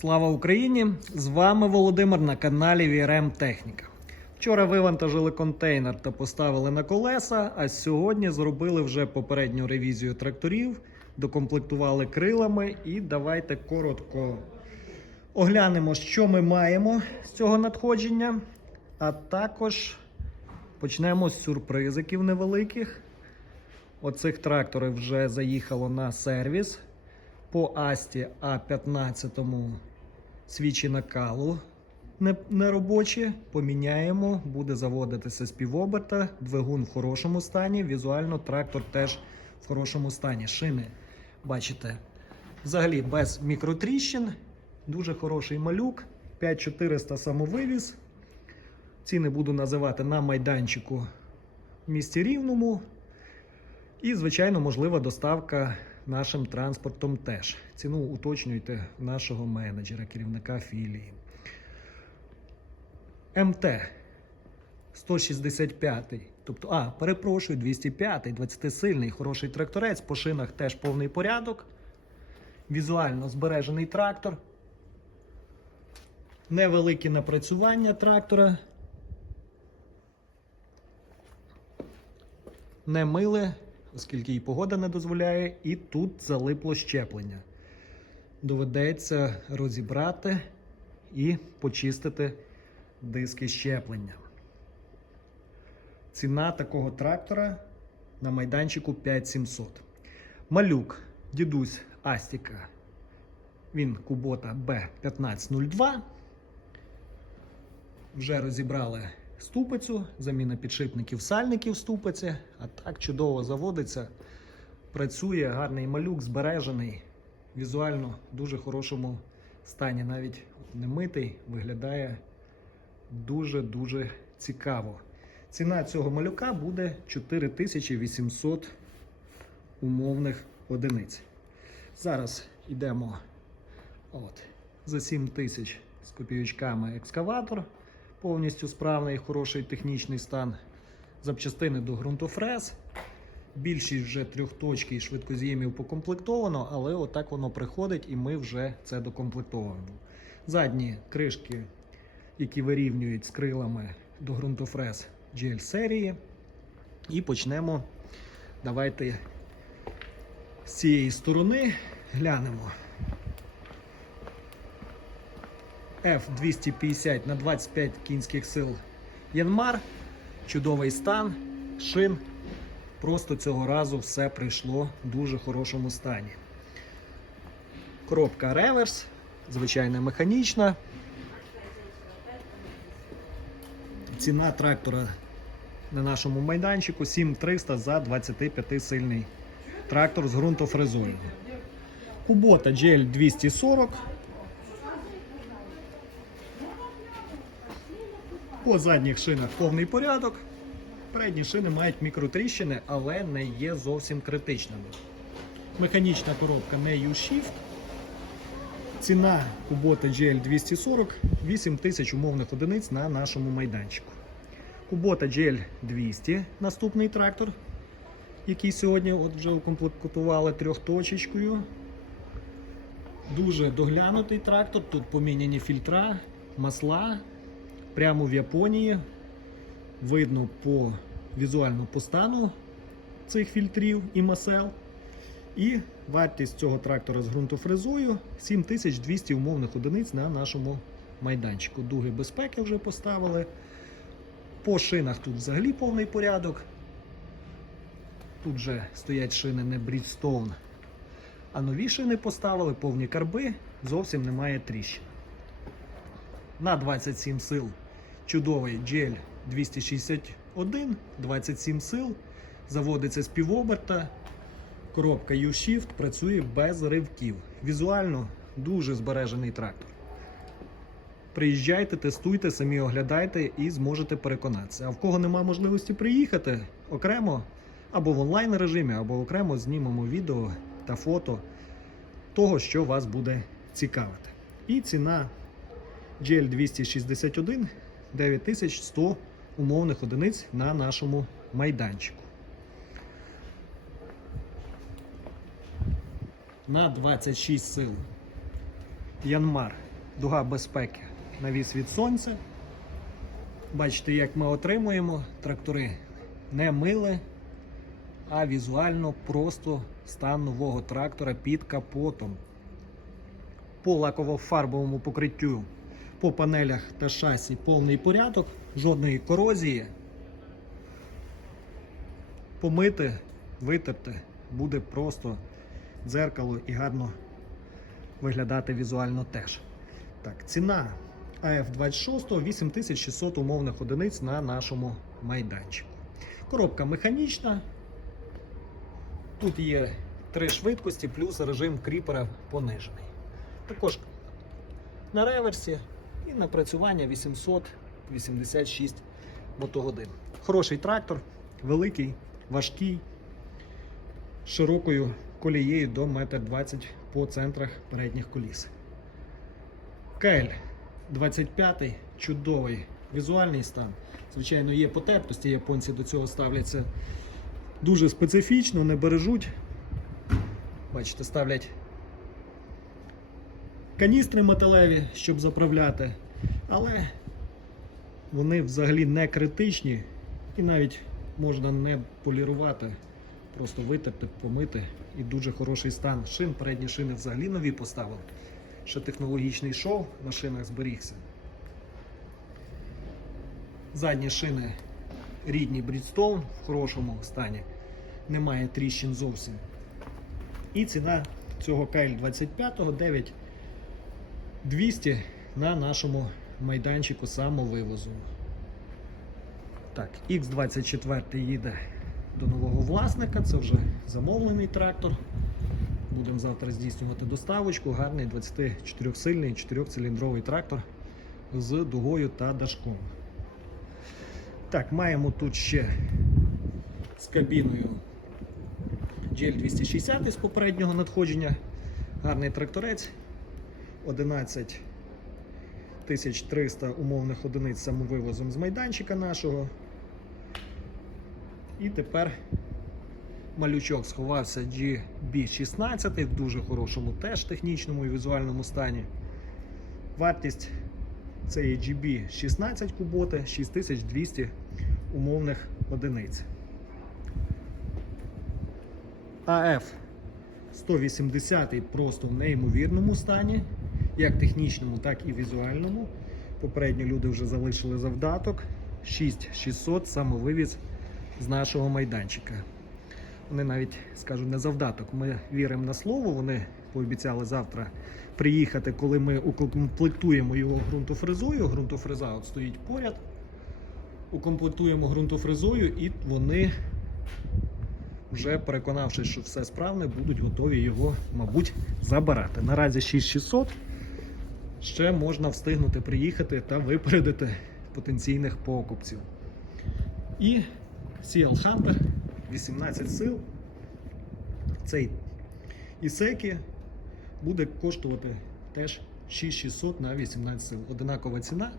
Слава Україні! З вами Володимир на каналі VRM Техніка. Вчора вивантажили контейнер та поставили на колеса, а сьогодні зробили вже попередню ревізію тракторів, докомплектували крилами і давайте коротко оглянемо, що ми маємо з цього надходження, а також почнемо з сюрпризиків невеликих. Оцих тракторів вже заїхало на сервіс. По Асті А15 свічі накалу не, не робочі. Поміняємо, буде заводитися з півоберта, двигун в хорошому стані. Візуально трактор теж в хорошому стані. Шини, бачите, взагалі без мікротріщин. Дуже хороший малюк. 5400 самовивіз. Ціни буду називати на майданчику в місті Рівному. І, звичайно, можлива доставка нашим транспортом теж. Ціну уточнюйте нашого менеджера, керівника філії. МТ 165. Тобто, а, перепрошую, 205, 20-сильний, хороший тракторець. По шинах теж повний порядок. Візуально збережений трактор. Невеликі напрацювання трактора. Не миле, оскільки і погода не дозволяє, і тут залипло щеплення. Доведеться розібрати і почистити диски щеплення. Ціна такого трактора на майданчику 5700. Малюк, дідусь Астіка. Він Кубота B1502. Вже розібрали ступицю, заміна підшипників сальників ступиці, а так чудово заводиться. Працює гарний малюк, збережений, візуально в дуже хорошому стані. Навіть не митий, виглядає дуже-дуже цікаво. Ціна цього малюка буде 4800 умовних одиниць. Зараз йдемо от, за 7000 з копійочками екскаватор повністю справний, хороший технічний стан. Запчастини до ґрунтофрез. Більшість вже трьохточки і швидкоз'ємів покомплектовано, але отак воно приходить і ми вже це докомплектовуємо. Задні кришки, які вирівнюють з крилами до ґрунтофрез GL серії. І почнемо. Давайте з цієї сторони глянемо. F250 на 25 кінських сил Янмар. Чудовий стан, шин. Просто цього разу все прийшло в дуже хорошому стані. Коробка реверс, звичайно механічна. Ціна трактора на нашому майданчику 7300 за 25-сильний трактор з ґрунтофрезою. Кубота GL240. По задніх шинах повний порядок. Передні шини мають мікротріщини, але не є зовсім критичними. Механічна коробка не U-Shift. Ціна Кубота GL 240 8 тисяч умовних одиниць на нашому майданчику. Кубота GL 200 наступний трактор, який сьогодні от вже укомплектували трьохточечкою. Дуже доглянутий трактор. Тут поміняні фільтра, масла. Прямо в Японії видно по візуально по стану цих фільтрів і масел. І вартість цього трактора з ґрунтофрезою 7200 умовних одиниць на нашому майданчику. Дуги безпеки вже поставили. По шинах тут взагалі повний порядок. Тут вже стоять шини не Bridgestone, а нові шини поставили, повні карби, зовсім немає тріщин. На 27 сил чудовий GL 261, 27 сил, заводиться з півоберта. Коробка U-Shift працює без ривків. Візуально дуже збережений трактор. Приїжджайте, тестуйте, самі оглядайте і зможете переконатися. А в кого немає можливості приїхати окремо або в онлайн режимі, або окремо знімемо відео та фото того, що вас буде цікавити. І ціна GL 261 9100 умовних одиниць на нашому майданчику. На 26 сил. Янмар дуга безпеки, навіс від сонця. Бачите, як ми отримуємо трактори не мили, а візуально просто стан нового трактора під капотом. По лаково-фарбовому покриттю, по панелях та шасі повний порядок, жодної корозії. Помити, витерти буде просто дзеркало і гарно виглядати візуально теж. Так, ціна АФ-26 8600 умовних одиниць на нашому майданчику. Коробка механічна. Тут є три швидкості, плюс режим кріпера понижений. Також на реверсі і напрацювання 886 мотогодин. Хороший трактор, великий, важкий, широкою колією до 1,20 м по центрах передніх коліс. КЛ 25 чудовий візуальний стан. Звичайно, є потертості, японці до цього ставляться дуже специфічно, не бережуть. Бачите, ставлять каністри металеві, щоб заправляти, але вони взагалі не критичні і навіть можна не полірувати, просто витерти, помити і дуже хороший стан. Шин, передні шини взагалі нові поставили. Ще технологічний шов на шинах зберігся. Задні шини рідні Bridgestone в хорошому стані. Немає тріщин зовсім. І ціна цього КЛ 25 9200 на нашому майданчику самовивозу. Так, X24 їде до нового власника, це вже замовлений трактор. Будемо завтра здійснювати доставочку. Гарний 24-сильний 4-циліндровий трактор з дугою та дашком. Так, маємо тут ще з кабіною GL260 з попереднього надходження. Гарний тракторець. 11 300 умовних одиниць самовивозом з майданчика нашого. І тепер малючок сховався GB16 в дуже хорошому теж технічному і візуальному стані. Вартість цієї GB16 куботи 6200 умовних одиниць. АФ 180 просто в неймовірному стані, як технічному, так і візуальному. Попередньо люди вже залишили завдаток. 6600 самовивіз з нашого майданчика. Вони навіть скажу не завдаток. Ми віримо на слово. Вони пообіцяли завтра приїхати, коли ми укомплектуємо його ґрунтофрезою. Ґрунтофреза от стоїть поряд. Укомплектуємо ґрунтофрезою, і вони, вже переконавшись, що все справне, будуть готові його, мабуть, забирати. Наразі 6600. Ще можна встигнути приїхати та випередити потенційних покупців. І CL Hunter 18 сил. Цей Ісекі буде коштувати теж 6600 на 18 сил. Одинакова ціна,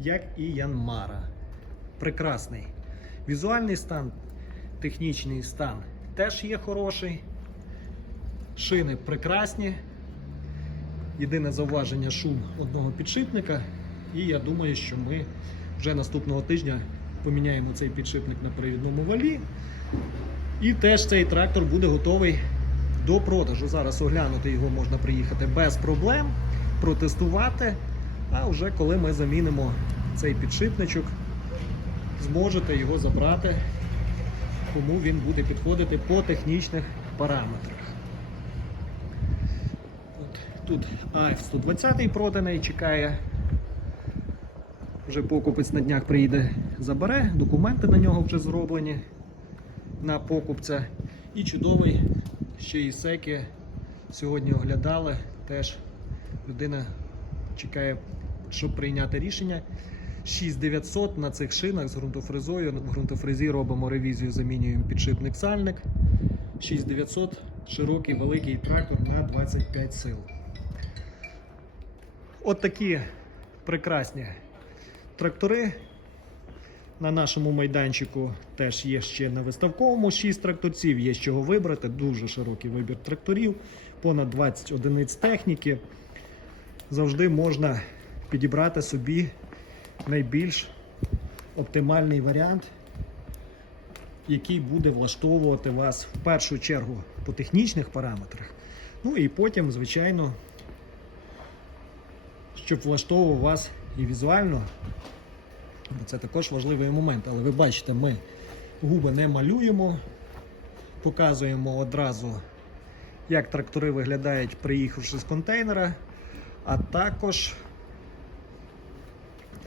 як і Янмара. Прекрасний. Візуальний стан, технічний стан теж є хороший. Шини прекрасні. Єдине зауваження шум одного підшипника. І я думаю, що ми вже наступного тижня поміняємо цей підшипник на перевідному валі. І теж цей трактор буде готовий до продажу. Зараз оглянути його можна приїхати без проблем, протестувати. А вже коли ми замінимо цей підшипничок, зможете його забрати, кому він буде підходити по технічних параметрах. Тут АФ-120 проданий, чекає. Вже покупець на днях приїде, забере, документи на нього вже зроблені на покупця. І чудовий ще і секи сьогодні оглядали. Теж людина чекає, щоб прийняти рішення. 6900 на цих шинах з ґрунтофрезою. В ґрунтофрезі робимо ревізію, замінюємо підшипник сальник. 6900 широкий великий трактор на 25 сил. От такі прекрасні трактори. На нашому майданчику теж є ще на виставковому 6 тракторців, є з чого вибрати, дуже широкий вибір тракторів, понад 20 одиниць техніки. завжди можна підібрати собі найбільш оптимальний варіант, який буде влаштовувати вас в першу чергу по технічних параметрах. Ну і потім, звичайно, щоб влаштовував вас і візуально. Це також важливий момент. Але ви бачите, ми губи не малюємо, показуємо одразу, як трактори виглядають, приїхавши з контейнера, а також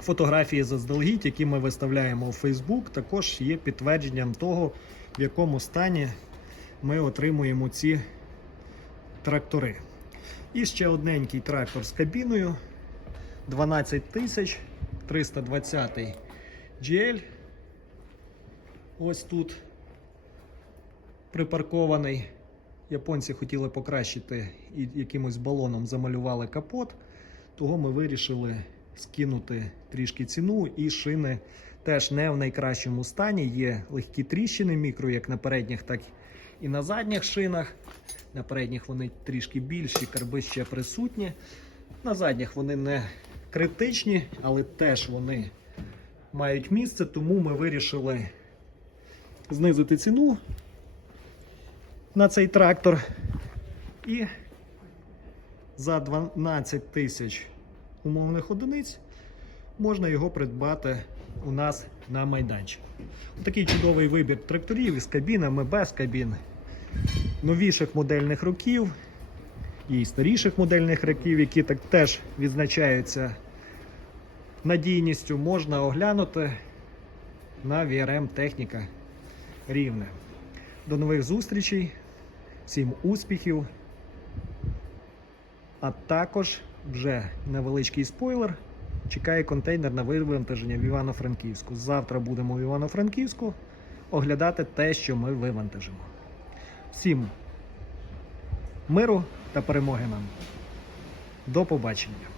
фотографії заздалегідь, які ми виставляємо у Facebook, також є підтвердженням того, в якому стані ми отримуємо ці трактори. І ще одненький трактор з кабіною 12 тисяч 320 GL. Ось тут припаркований. Японці хотіли покращити і якимось балоном замалювали капот. Того ми вирішили скинути трішки ціну, і шини теж не в найкращому стані. Є легкі тріщини мікро, як на передніх, так і на задніх шинах. На передніх вони трішки більші, карби ще присутні. На задніх вони не критичні, але теж вони мають місце, тому ми вирішили знизити ціну на цей трактор. І за 12 тисяч умовних одиниць можна його придбати у нас на майданчику. Такий чудовий вибір тракторів із кабінами, без кабін, новіших модельних років і старіших модельних років, які так теж відзначаються надійністю, можна оглянути на VRM Техніка Рівне. До нових зустрічей, всім успіхів! А також вже невеличкий спойлер. Чекає контейнер на вивантаження в Івано-Франківську. Завтра будемо в Івано-Франківську оглядати те, що ми вивантажимо. Всім миру та перемоги нам. До побачення!